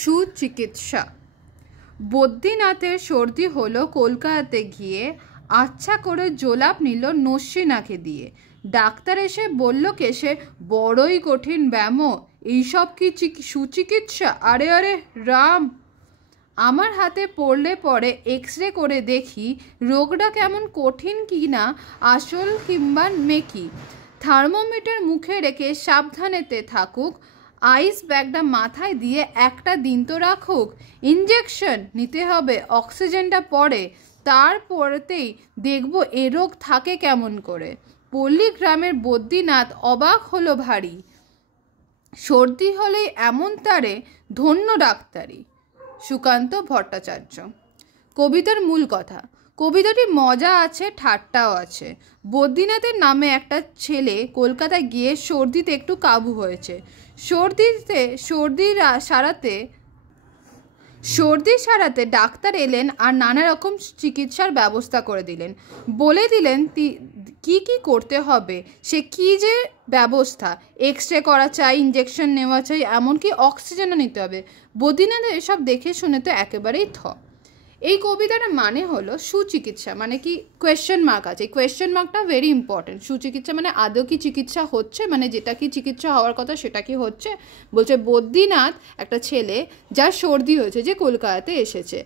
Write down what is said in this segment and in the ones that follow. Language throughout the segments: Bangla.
সুচিকিৎসা। বদ্রীনাথের সর্দি হলো কলকাতাতে গিয়ে, আচ্ছা করে জোলাপ নিল নস্যিনাকে দিয়ে। ডাক্তার এসে বলল কেসে বড়ই কঠিন ব্যায়াম, এইসব কি সুচিকিৎসা? আরে আরে রাম! আমার হাতে পড়লে পরে এক্স রে করে দেখি রোগটা কেমন কঠিন কি না আসল কিংবা মেকি। থার্মোমিটার মুখে রেখে সাবধানেতে থাকুক, আইস ব্যাগটা মাথায় দিয়ে একটা দিন তো রাখুক। ইঞ্জেকশন নিতে হবে, অক্সিজেনটা পড়ে, তারপরেতেই দেখবো এ রোগ থাকে কেমন করে। পল্লী গ্রামের বদ্রীনাথ অবাক হলো ভারী, সর্দি হলেই এমন তারে ধন্য ডাক্তারি। সুকান্ত ভট্টাচার্য। কবিতার মূল কথা। কবিতাটি মজা আছে, ঠাট্টাও আছে। বদ্রীনাথের নামে একটা ছেলে কলকাতায় গিয়ে সর্দিতে একটু কাবু হয়েছে। সর্দি সারাতে ডাক্তার এলেন আর নানা রকম চিকিৎসার ব্যবস্থা করে দিলেন। বলে দিলেন কি কি করতে হবে, সে কি যে ব্যবস্থা, এক্স রে করা চাই, ইঞ্জেকশন নেওয়া চাই, এমনকি অক্সিজেনও নিতে হবে। বদ্রীনাথের এসব দেখে শুনে তো একেবারেই এই কবিতাটার মানে হলো সুচিকিৎসা মানে কি কোয়েশ্চেন মার্ক আছে, এই কোয়েশ্চেন মার্কটা ভেরি ইম্পর্টেন্ট। সুচিকিৎসা মানে আদৌ কি চিকিৎসা হচ্ছে, মানে যেটা কি চিকিৎসা হওয়ার কথা সেটা কি হচ্ছে। বলছে বদ্রীনাথ একটা ছেলে যার সর্দি হয়েছে, যে কলকাতাতে এসেছে,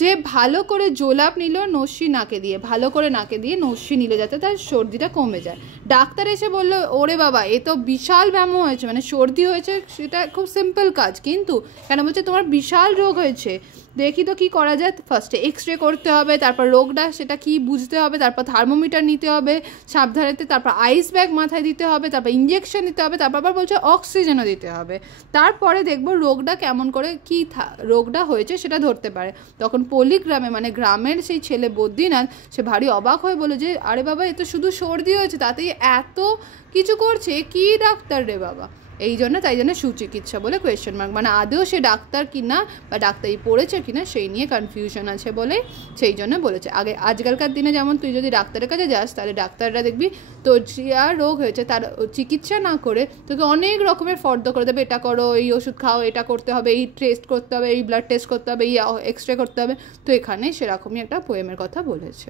যে ভালো করে জোলাপ নিল নস্যি নাকে দিয়ে, ভালো করে নাকে দিয়ে নস্যি নিল যাতে তার সর্দিটা কমে যায়। ডাক্তার এসে বললো ওরে বাবা এ তো বিশাল ব্যায়াম হয়েছে, মানে সর্দি হয়েছে সেটা খুব সিম্পল কাজ, কিন্তু কেন বলছে তোমার বিশাল রোগ হয়েছে, দেখি তো কি করা যায়। ফার্স্টে এক্স রে করতে হবে, তারপর রোগটা সেটা কি বুঝতে হবে, তারপর থার্মোমিটার নিতে হবে সাবধানেতে, তারপর আইস ব্যাগ মাথায় দিতে হবে, তারপর ইঞ্জেকশন দিতে হবে, তারপর আবার বলছে অক্সিজেনও দিতে হবে। তারপরে দেখবো রোগটা কেমন করে কি রোগটা হয়েছে সেটা ধরতে পারে। তখন পল্লী গ্রামে মানে গ্রামের সেই ছেলে বদ্রীনাথ সে ভারী অবাক হয়ে বলে যে আরে বাবা এ তো শুধু সর্দি হয়েছে তাতেই এত কিছু করছে, কি ডাক্তার রে বাবা। এই জন্য তাই জন্য সুচিকিৎসা বলে কোয়েশ্চেন মার্ক, মানে আদৌ সে ডাক্তার কিনা বা ডাক্তারি পড়েছে কিনা সেই নিয়ে কনফিউশন আছে বলে সেই জন্য বলেছে। আজকালকার দিনে যেমন তুই যদি ডাক্তারের কাছে যাস তাহলে ডাক্তাররা দেখবি তোর যা রোগ হয়েছে তার চিকিৎসা না করে তোকে অনেক রকমের ফর্দ করে দেবে, এটা করো, এই ওষুধ খাও, এটা করতে হবে, এই টেস্ট করতে হবে, এই ব্লাড টেস্ট করতে হবে, এই এক্স রে করতে হবে। তো এখানে সেরকমই একটা পোয়েমের কথা বলেছে।